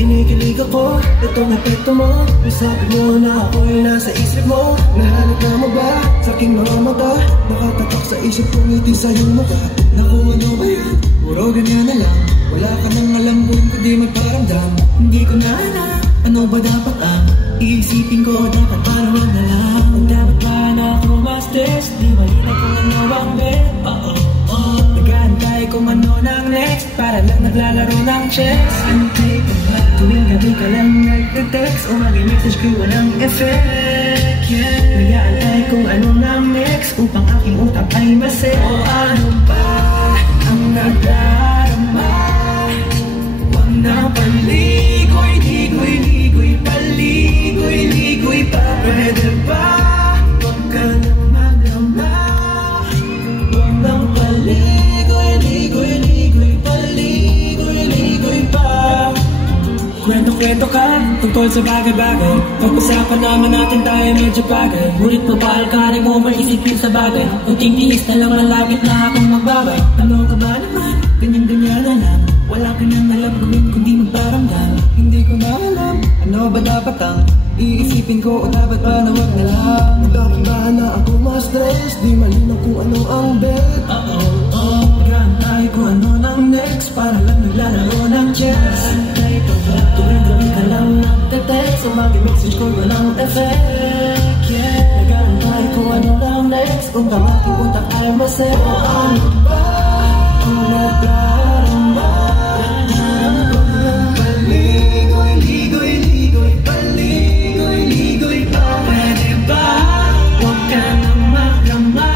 Kinikilig ako, itong epekto mo. Nasabi mo na ako'y nasa isip mo. Nahanap na mo ba sa aking mga mata? Nakatatak sa isip kong ngiti sa iyong mukha. Naku, ano ba yan? Puro ganyan na lang. Wala ka nang alam kung kundi magparamdam. Hindi ko na alam, ano ba dapat ang iisipin ko? Dapat parang na lang. Dapat ba na ako masters? Di malinaw kung ano ang bet. Nag-aantay kung ano ng next. Para lang naglalaro ng chess. Antay ko ba? Tuwing gabi ka lang nagte-text o mag-message ko walang effect. Nag-aantay kung ano ng next upang aking utak ay maset. O ano ba ang nagdarama? Huwag na paligoy-ligoy-ligoy, paligoy-ligoy pa. Pwede ba? Huwag ka nang magdama. Huwag nang paligoy-ligoy-ligoy, paligoy-ligoy pa. Kwento-kwento ka tungkol sa bagay-bagay. Pag-usapan naman natin tayo medyo bagay. Ngunit mapahal ka rin mo maisipin sa bagay. Kunting tiis na lang malapit na akong magbabay. Ano ka ba naman? Ganyan-ganyan na lang. Wala ka nang alam gawin kundi magparamdam. Hindi ko na alam, ano ba dapat ang iisipin ko o dapat ba na wag na lang? Dapat ba na ako ma-stress? Di malinaw kung ano ang bet. Nag-aantay kung ano ng next. Para lang naglalaro ng chess. Tuwing gabi ka lang nagte-text o mag-message ko walang effect. Nag-aantay kung ano ng next. Kung aking utak ay maset. O ano ba ang nagdarama? Paligoy-ligoy-ligoy, paligoy-ligoy pa. Pwede ba? Huwag ka nang magdama.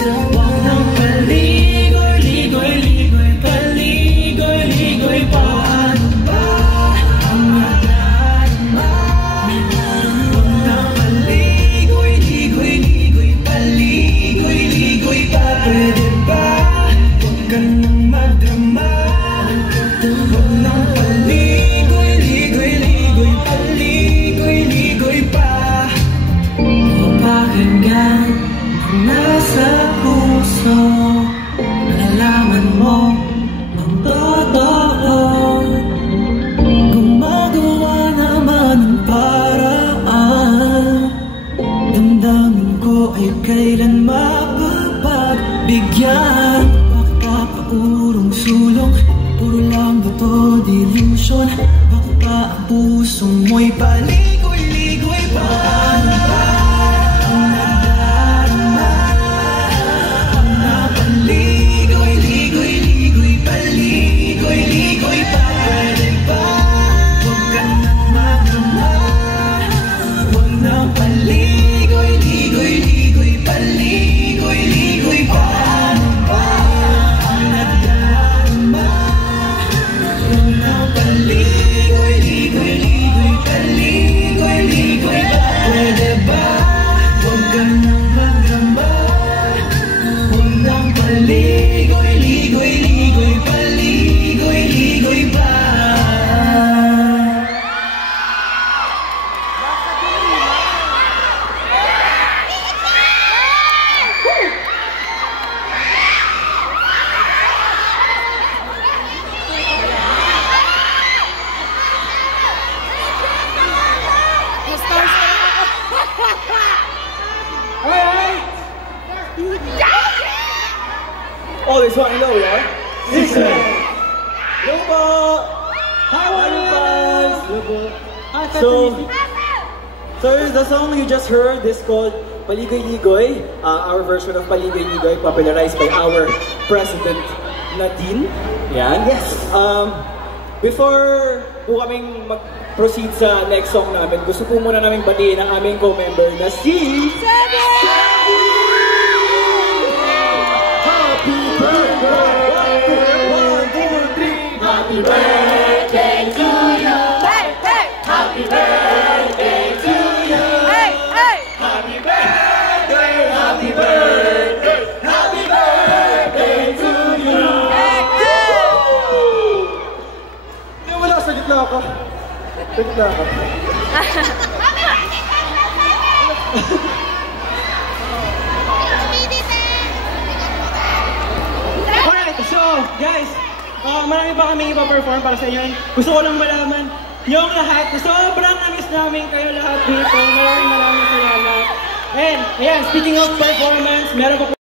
Huwag nang paligoy-ligoy-ligoy, paligoy-ligoy pa. Ano ba ang nagdarama? Huwag nang paligoy-ligoy-ligoy, paligoy-ligoy pa. Pwede ba? Huwag ka nang magdama. Huwag nang paligoy-ligoy-ligoy, paligoy-ligoy pa. Pakinggan ang nasa puso. Nalalaman mo ang totoo. Gumagawa naman ng paraan. Damdamin ko ay kailan mapapagbigyan. Bakit pa paurong sulong? Puro lang ba to delusion? Bakit pa ang puso mo'y paligoy-ligoy pa? Ano ba ang nagdarama? Huwag na paligoy-ligoy-ligoy, paligoy-ligoy pa. Pwede ba? Huwag ka nang magdama. Huwag na paligoy-ligoy-ligoy, paligoy-ligoy pa. Ano ba ang nagdarama? Huwag na paligoy-ligoy-ligoy, paligoy-ligoy pa. Pwede ba? Huwag ka nang magdama. Huwag nang paligoy-ligoy-ligoy, paligoy-ligoy pa. Oh, this one, hello, yeah? Listen! Hello po! Hi, fans! Hello po! So the song you just heard is called Paligoy-Ligoy, our version of Paligoy-Ligoy, popularized by our President Nadine. Yan. Yes! Before po kaming mag-proceed sa next song namin, gusto po muna namin batiin ang aming co-member na si... Happy birthday to you. Hey, hey. Happy birthday to you. Hey, hey. Happy birthday, happy birthday, happy birthday to you. Hey, hey. Wala, sa gitna ako. Sa gitna ako. marami pa kami ipa-perform para sa inyo. And gusto ko lang malaman yung lahat na sobrang na-miss namin kayo lahat dito. Maraming salamat. And, ayan, speaking of performance, meron pa po